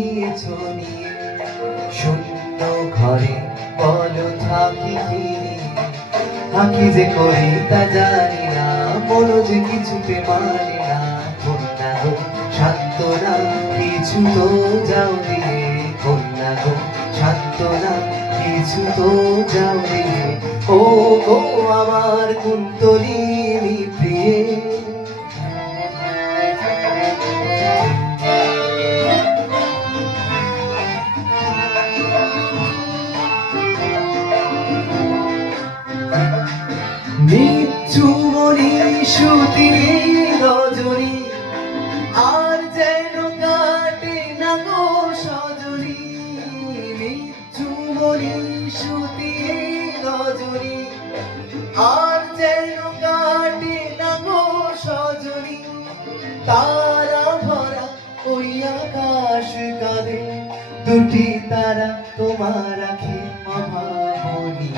নিয়েছ নিয়ে। শূন্য ঘরে বলো থাকি কি নিয়ে, থাকি যে করি তা জানি না, মনো যে কিছুতে মানে না। কন্যা গো সান্ত্বনা কিছু তো যাও দিয়ে, কন্যা গো সান্ত্বনা কিছু তো যাও দিয়ে। ও গো আমার কুন্তলিনী প্রিয়ে। নিঝুমনি সুতি রজনী, আর যেন কাটে না গো সজনী। নিঝুমনি সুতি রজনী, আর যেন কাটে না গো সজনী। তারা ভরা ওই আকাশ কাঁদে, দুটি তারা তোমার আঁখি অভাবনী।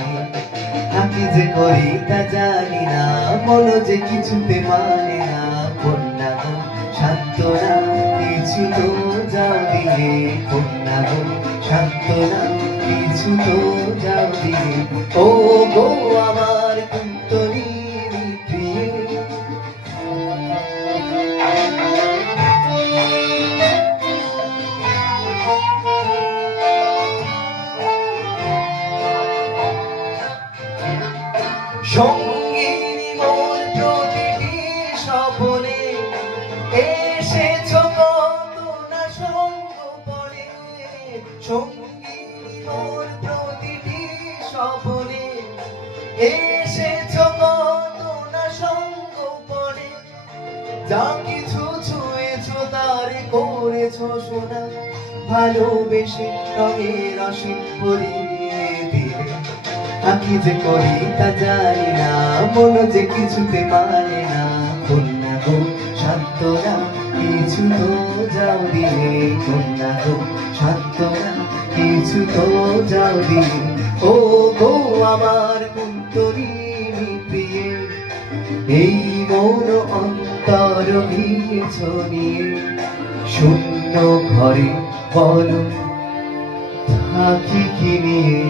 থাকি যে করি তা জানি না, মনো যে কিছুতে মানে না। কন্যা গো সান্ত্বনা কিছু তো যাও দিয়ে, কন্যা গো সান্ত্বনা কিছু তো যাও দিয়ে। ও গো আমার কুন্তলিনী প্রিয়ে। সঙ্গিনী মোর প্রতিটি স্বপনে, এসেছো কত না সঙ্গপনে। সঙ্গিনী মোর প্রতিটি স্বপনে, এসেছো কত না সঙ্গপনে। যা কিছু ছুঁয়েছো তারে করেছো সোনা, ভালোবেসে রঙে রসে ভরিয়ে দিলে। থাকি যে করি তা জানি না, মনো যে কিছুতে মানে না। কন্যা গো সান্ত্বনা কিছু তো যাও দিয়ে, কন্যা গো সান্ত্বনা কিছু তো যাও দিয়ে। ও গো আমার কুন্তলিনী প্রিয়ে। এই মন অন্তর নিয়েছ নিয়ে, শূন্য ঘরে বলো থাকি কি নিয়ে।